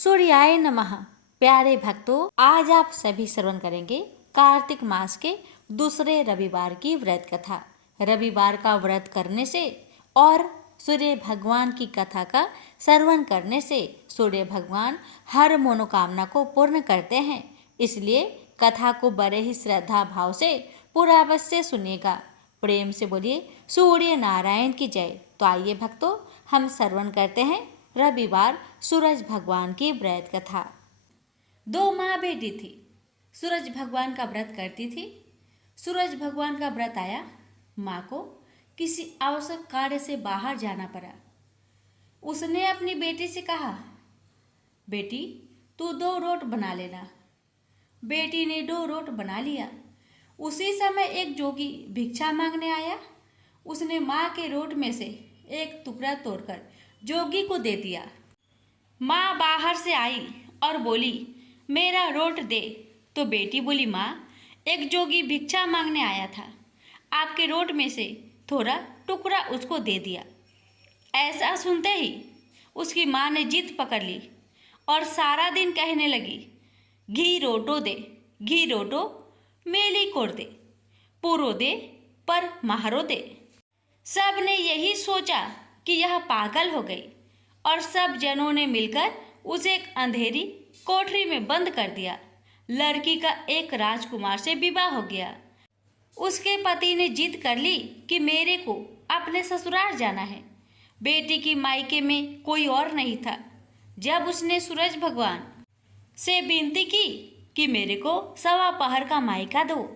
सूर्याय नमः। प्यारे भक्तों, आज आप सभी श्रवण करेंगे कार्तिक मास के दूसरे रविवार की व्रत कथा। रविवार का व्रत करने से और सूर्य भगवान की कथा का श्रवण करने से सूर्य भगवान हर मनोकामना को पूर्ण करते हैं। इसलिए कथा को बड़े ही श्रद्धा भाव से पूरा अवश्य सुनिएगा। प्रेम से बोलिए सूर्य नारायण की जय। तो आइए भक्तों, हम श्रवण करते हैं रविवार सूरज भगवान की व्रत कथा। 2 माँ बेटी थी। सूरज भगवान का व्रत करती थी। सूरज भगवान का व्रत आया, माँ को किसी आवश्यक कार्य से बाहर जाना पड़ा। उसने अपनी बेटी से कहा, बेटी तू 2 रोट बना लेना। बेटी ने 2 रोट बना लिया। उसी समय एक जोगी भिक्षा मांगने आया। उसने माँ के रोट में से एक टुकड़ा तोड़कर जोगी को दे दिया। माँ बाहर से आई और बोली, मेरा रोट दे। तो बेटी बोली, माँ एक जोगी भिक्षा मांगने आया था, आपके रोट में से थोड़ा टुकड़ा उसको दे दिया। ऐसा सुनते ही उसकी माँ ने जिद पकड़ ली और सारा दिन कहने लगी, घी रोटो दे, घी रोटो मेली कोर दे, पूरो दे पर महारो दे। सब ने यही सोचा कि यह पागल हो गई और सब जनों ने मिलकर उसे एक अंधेरी कोठरी में बंद कर दिया। लड़की का एक राजकुमार से विवाह हो गया। उसके पति ने जिद कर ली कि मेरे को अपने ससुराल जाना है। बेटी की मायके में कोई और नहीं था। जब उसने सूरज भगवान से विनती की कि मेरे को 1.25 पहर का मायका दो,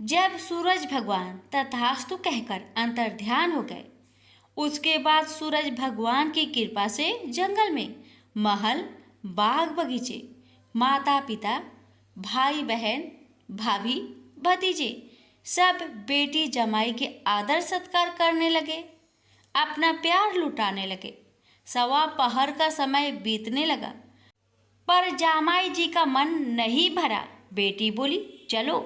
जब सूरज भगवान तथास्तु कहकर अंतर्ध्यान हो गए, उसके बाद सूरज भगवान की कृपा से जंगल में महल, बाग बगीचे, माता पिता, भाई बहन, भाभी भतीजे सब बेटी जमाई के आदर सत्कार करने लगे, अपना प्यार लुटाने लगे। 1.25 पहर का समय बीतने लगा, पर जामाई जी का मन नहीं भरा। बेटी बोली, चलो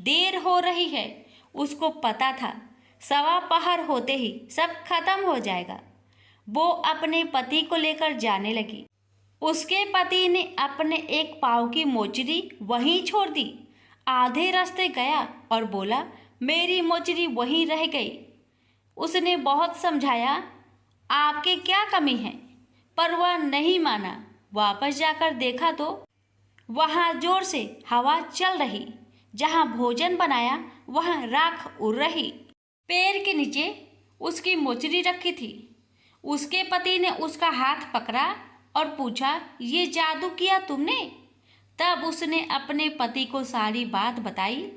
देर हो रही है। उसको पता था 1.25 पहर होते ही सब खत्म हो जाएगा। वो अपने पति को लेकर जाने लगी। उसके पति ने अपने एक पाँव की मोचरी वहीं छोड़ दी। आधे रास्ते गया और बोला, मेरी मोचरी वहीं रह गई। उसने बहुत समझाया, आपके क्या कमी है, पर वह नहीं माना। वापस जाकर देखा तो वहाँ जोर से हवा चल रही। जहाँ भोजन बनाया वहाँ राख उड़ रही। पेड़ के नीचे उसकी मोचरी रखी थी। उसके पति ने उसका हाथ पकड़ा और पूछा, ये जादू किया तुमने? तब उसने अपने पति को सारी बात बताई।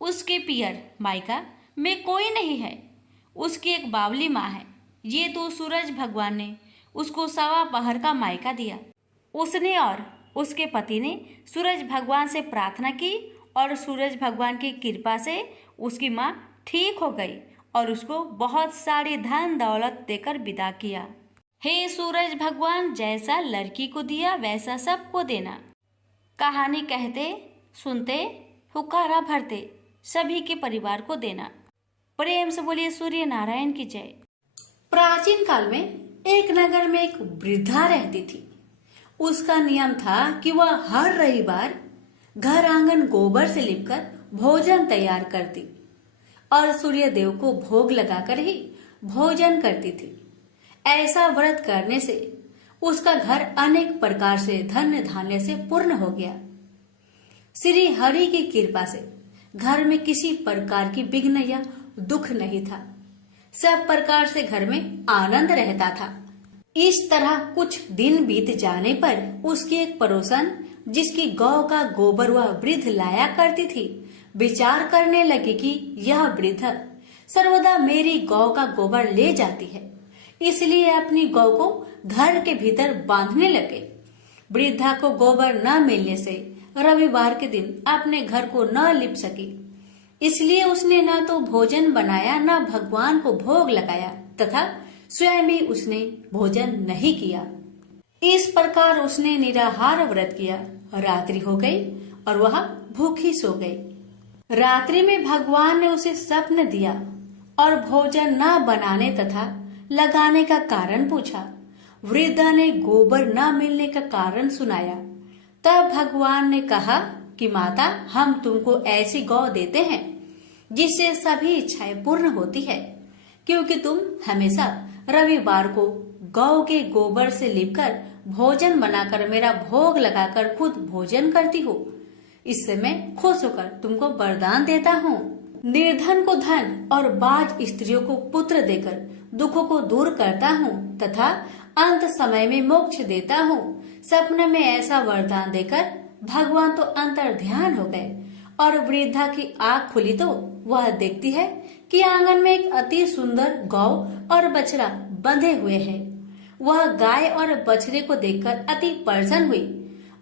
उसके पियर मायका में कोई नहीं है, उसकी एक बावली माँ है। ये तो सूरज भगवान ने उसको 1.25 पहर का मायका दिया। उसने और उसके पति ने सूरज भगवान से प्रार्थना की और सूरज भगवान की कृपा से उसकी माँ ठीक हो गई और उसको बहुत सारी धन दौलत देकर विदा किया। हे सूरज भगवान, जैसा लड़की को दिया वैसा सबको देना। कहानी कहते सुनते हुक्कारा भरते सभी के परिवार को देना। प्रेम से बोलिए सूर्य नारायण की जय। प्राचीन काल में एक नगर में एक वृद्धा रहती थी। उसका नियम था कि वह हर रविवार घर आंगन गोबर से लिपकर भोजन तैयार करती और सूर्य देव को भोग लगाकर ही भोजन करती थी। ऐसा व्रत करने से उसका घर अनेक प्रकार से धन्य धान्य से पूर्ण हो गया। श्री हरि की कृपा से घर में किसी प्रकार की विघ्न या दुख नहीं था। सब प्रकार से घर में आनंद रहता था। इस तरह कुछ दिन बीत जाने पर उसकी एक पड़ोसन, जिसकी गौ का गोबर वह वृद्ध लाया करती थी, विचार करने लगी कि यह वृद्ध सर्वदा मेरी गौ का गोबर ले जाती है, इसलिए अपनी गौ को घर के भीतर बांधने लगे। वृद्धा को गोबर न मिलने से रविवार के दिन अपने घर को न लिप सकी, इसलिए उसने न तो भोजन बनाया न भगवान को भोग लगाया तथा स्वयं भी उसने भोजन नहीं किया। इस प्रकार उसने निराहार व्रत किया। रात्रि हो गई और वह भूखी सो गई। रात्रि में भगवान ने उसे स्वप्न दिया और भोजन न बनाने तथा लगाने का कारण पूछा। वृद्धा ने गोबर न मिलने का कारण सुनाया। तब भगवान ने कहा कि माता, हम तुमको ऐसी गौ देते हैं जिससे सभी इच्छाएं पूर्ण होती है, क्योंकि तुम हमेशा रविवार को गौ के गोबर से लिपकर भोजन बनाकर मेरा भोग लगाकर खुद भोजन करती हो। इससे मैं खुश होकर तुमको वरदान देता हूँ। निर्धन को धन और बाज स्त्रियों को पुत्र देकर दुखों को दूर करता हूँ तथा अंत समय में मोक्ष देता हूँ। सपने में ऐसा वरदान देकर भगवान तो अंतर ध्यान हो गए और वृद्धा की आँख खुली तो वह देखती है कि आंगन में एक अति सुंदर गौ और बछड़ा बंधे हुए हैं। वह गाय और बछड़े को देखकर अति प्रसन्न हुई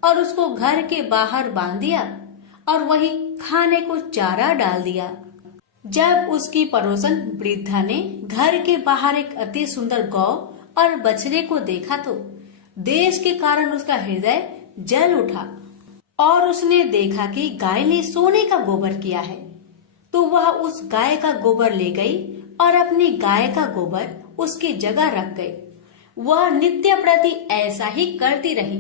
और उसको घर के बाहर बांध दिया और वही खाने को चारा डाल दिया। जब उसकी पड़ोसन वृद्धा ने घर के बाहर एक अति सुंदर गौ और बछड़े को देखा तो देश के कारण उसका हृदय जल उठा और उसने देखा कि गाय ने सोने का गोबर किया है, तो वह उस गाय का गोबर ले गई और अपनी गाय का गोबर उसकी जगह रख गई। वह नित्य प्रति ऐसा ही करती रही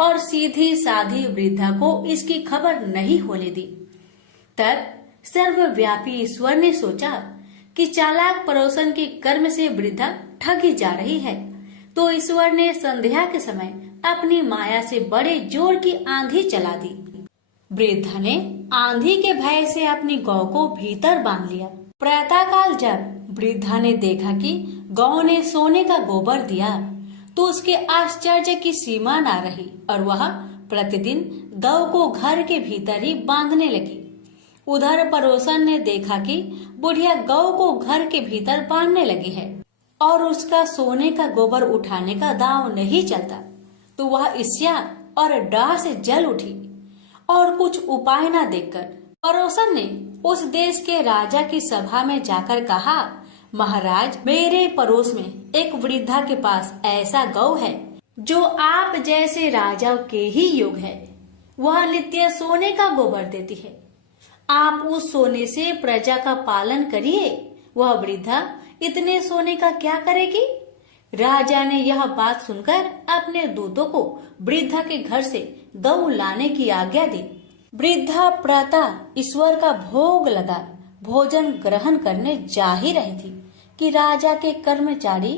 और सीधी साधी वृद्धा को इसकी खबर नहीं होने दी। तब सर्वव्यापी ईश्वर ने सोचा कि चालाक पड़ोसन के कर्म से वृद्धा ठगी जा रही है, तो ईश्वर ने संध्या के समय अपनी माया से बड़े जोर की आंधी चला दी। वृद्धा ने आंधी के भय से अपनी गौ को भीतर बांध लिया। प्रातःकाल जब वृद्धा ने देखा कि गौ ने सोने का गोबर दिया, तो उसके आश्चर्य की सीमा न रही और वह प्रतिदिन गौ को घर के भीतर ही बांधने लगी। उधर पड़ोसन ने देखा कि बुढ़िया गौ को घर के भीतर बांधने लगी है और उसका सोने का गोबर उठाने का दांव नहीं चलता, तो वह ईर्ष्या और डाह से जल उठी और कुछ उपाय न देखकर पड़ोसन ने उस देश के राजा की सभा में जाकर कहा, महाराज, मेरे पड़ोस में एक वृद्धा के पास ऐसा गौ है जो आप जैसे राजा के ही योग है। वह नित्य सोने का गोबर देती है। आप उस सोने से प्रजा का पालन करिए। वह वृद्धा इतने सोने का क्या करेगी? राजा ने यह बात सुनकर अपने दूतों को वृद्धा के घर से गौ लाने की आज्ञा दी। वृद्धा प्रातः ईश्वर का भोग लगा भोजन ग्रहण करने जा ही रही थी कि राजा के कर्मचारी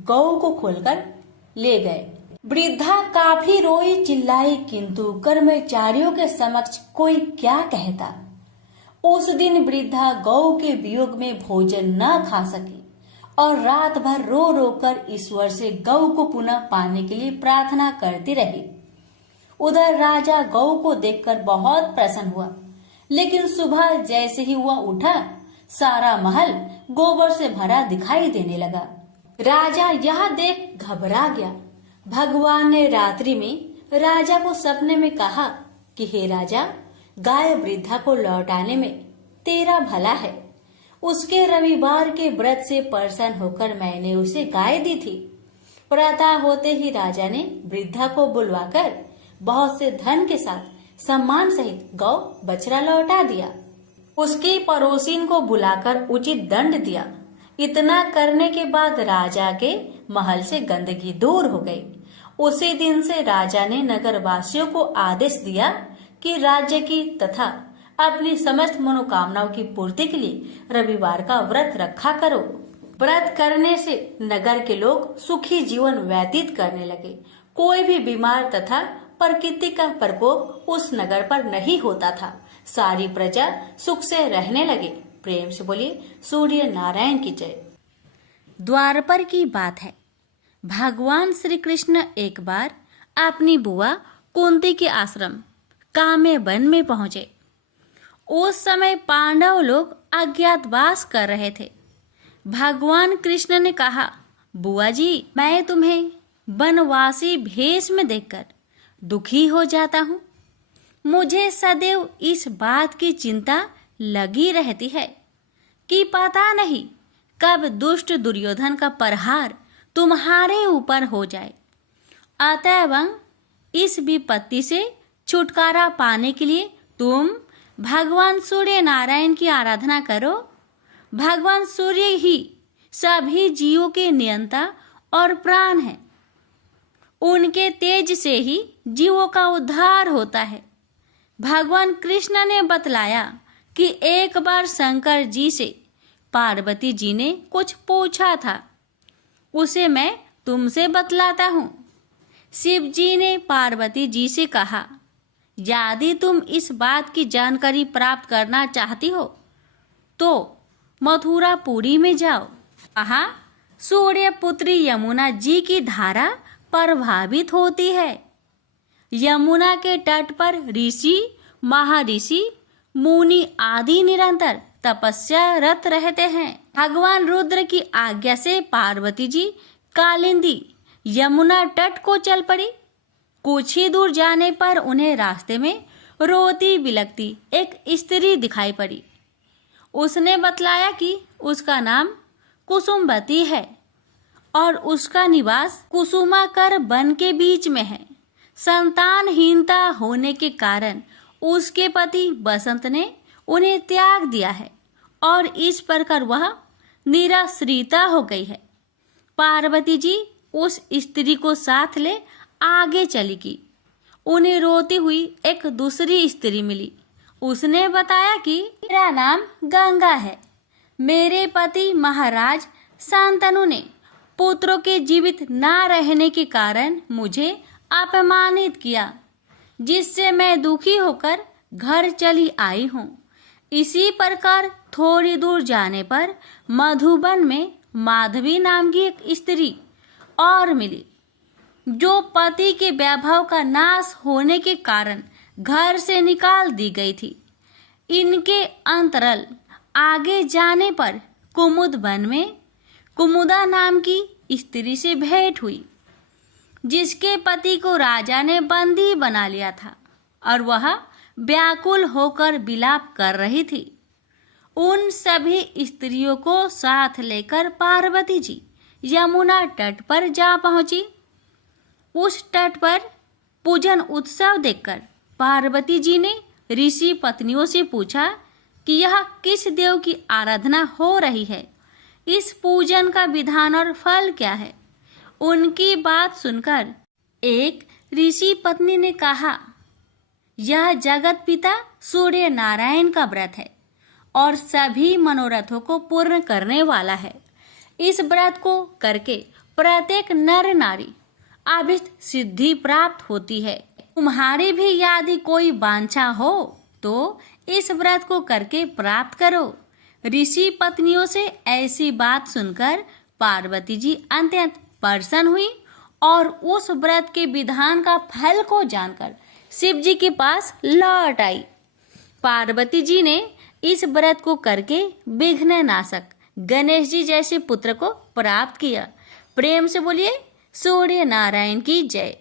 गौ को खोलकर ले गए। वृद्धा काफी रोई चिल्लाई, किंतु कर्मचारियों के समक्ष कोई क्या कहता। उस दिन वृद्धा गौ के वियोग में भोजन न खा सकी और रात भर रो रो कर ईश्वर से गौ को पुनः पाने के लिए प्रार्थना करती रही। उधर राजा गौ को देखकर बहुत प्रसन्न हुआ, लेकिन सुबह जैसे ही वह उठा, सारा महल गोबर से भरा दिखाई देने लगा। राजा यह देख घबरा गया। भगवान ने रात्रि में राजा को सपने में कहा कि हे राजा, गाय वृद्धा को लौटाने में तेरा भला है। उसके रविवार के व्रत से प्रसन्न होकर मैंने उसे गाय दी थी। प्रातः होते ही राजा ने वृद्धा को बुलवाकर बहुत से धन के साथ सम्मान सहित गौ बछड़ा लौटा दिया। उसकी पड़ोसिन को बुलाकर उचित दंड दिया। इतना करने के बाद राजा के महल से गंदगी दूर हो गई। उसी दिन से राजा ने नगरवासियों को आदेश दिया कि राज्य की तथा अपनी समस्त मनोकामनाओं की पूर्ति के लिए रविवार का व्रत रखा करो। व्रत करने से नगर के लोग सुखी जीवन व्यतीत करने लगे। कोई भी बीमार तथा प्रकृति का प्रकोप उस नगर पर नहीं होता था। सारी प्रजा सुख से रहने लगे। प्रेम से बोलिए सूर्य नारायण की जय। द्वारपर की बात है। भगवान श्री कृष्ण एक बार अपनी बुआ कुंती के आश्रम काम्य वन में पहुंचे। उस समय पांडव लोग अज्ञातवास कर रहे थे। भगवान कृष्ण ने कहा, बुआ जी, मैं तुम्हें वनवासी भेष में देखकर दुखी हो जाता हूँ। मुझे सदैव इस बात की चिंता लगी रहती है कि पता नहीं कब दुष्ट दुर्योधन का प्रहार तुम्हारे ऊपर हो जाए। अतएव इस विपत्ति से छुटकारा पाने के लिए तुम भगवान सूर्य नारायण की आराधना करो। भगवान सूर्य ही सभी जीवों के नियंता और प्राण हैं। उनके तेज से ही जीवों का उद्धार होता है। भगवान कृष्ण ने बतलाया कि एक बार शंकर जी से पार्वती जी ने कुछ पूछा था, उसे मैं तुमसे बतलाता हूँ। शिव जी ने पार्वती जी से कहा, यदि तुम इस बात की जानकारी प्राप्त करना चाहती हो तो मथुरापुरी में जाओ। वहाँ सूर्य पुत्री यमुना जी की धारा प्रभावित होती है। यमुना के तट पर ऋषि, महर्षि, मुनि आदि निरंतर तपस्यारत रहते हैं। भगवान रुद्र की आज्ञा से पार्वती जी कालिंदी यमुना तट को चल पड़ी। कुछ ही दूर जाने पर उन्हें रास्ते में रोती बिलखती एक स्त्री दिखाई पड़ी। उसने बतलाया कि उसका नाम कुसुमवती है और उसका निवास कुसुमाकर वन के बीच में है। संतानहीनता होने के कारण उसके पति बसंत ने उन्हें त्याग दिया है और इस प्रकार वह निराश्रिता हो गई है। पार्वती जी उस स्त्री को साथ ले आगे चली गई। उन्हें रोती हुई एक दूसरी स्त्री मिली। उसने बताया कि मेरा नाम गंगा है। मेरे पति महाराज शांतनु ने पुत्रों के जीवित न रहने के कारण मुझे अपमानित किया, जिससे मैं दुखी होकर घर चली आई हूँ। इसी प्रकार थोड़ी दूर जाने पर मधुबन में माधवी नाम की एक स्त्री और मिली, जो पति के वैभव का नाश होने के कारण घर से निकाल दी गई थी। इनके अंतरल आगे जाने पर कुमुद वन में कुमुदा नाम की स्त्री से भेंट हुई, जिसके पति को राजा ने बंदी बना लिया था और वह व्याकुल होकर विलाप कर रही थी। उन सभी स्त्रियों को साथ लेकर पार्वती जी यमुना तट पर जा पहुंची। उस तट पर पूजन उत्सव देखकर पार्वती जी ने ऋषि पत्नियों से पूछा कि यह किस देव की आराधना हो रही है, इस पूजन का विधान और फल क्या है। उनकी बात सुनकर एक ऋषि पत्नी ने कहा, यह जगत पिता सूर्य नारायण का व्रत है और सभी मनोरथों को पूर्ण करने वाला है। इस व्रत को करके प्रत्येक नर नारी अभीष्ट सिद्धि प्राप्त होती है। तुम्हारी भी यदि कोई वांछा हो तो इस व्रत को करके प्राप्त करो। ऋषि पत्नियों से ऐसी बात सुनकर पार्वती जी अत्यंत प्रसन्न हुई और उस व्रत के विधान का फल को जानकर शिव जी के पास लौट आई। पार्वती जी ने इस व्रत को करके विघ्न नाशक गणेश जी जैसे पुत्र को प्राप्त किया। प्रेम से बोलिए सूर्य नारायण की जय।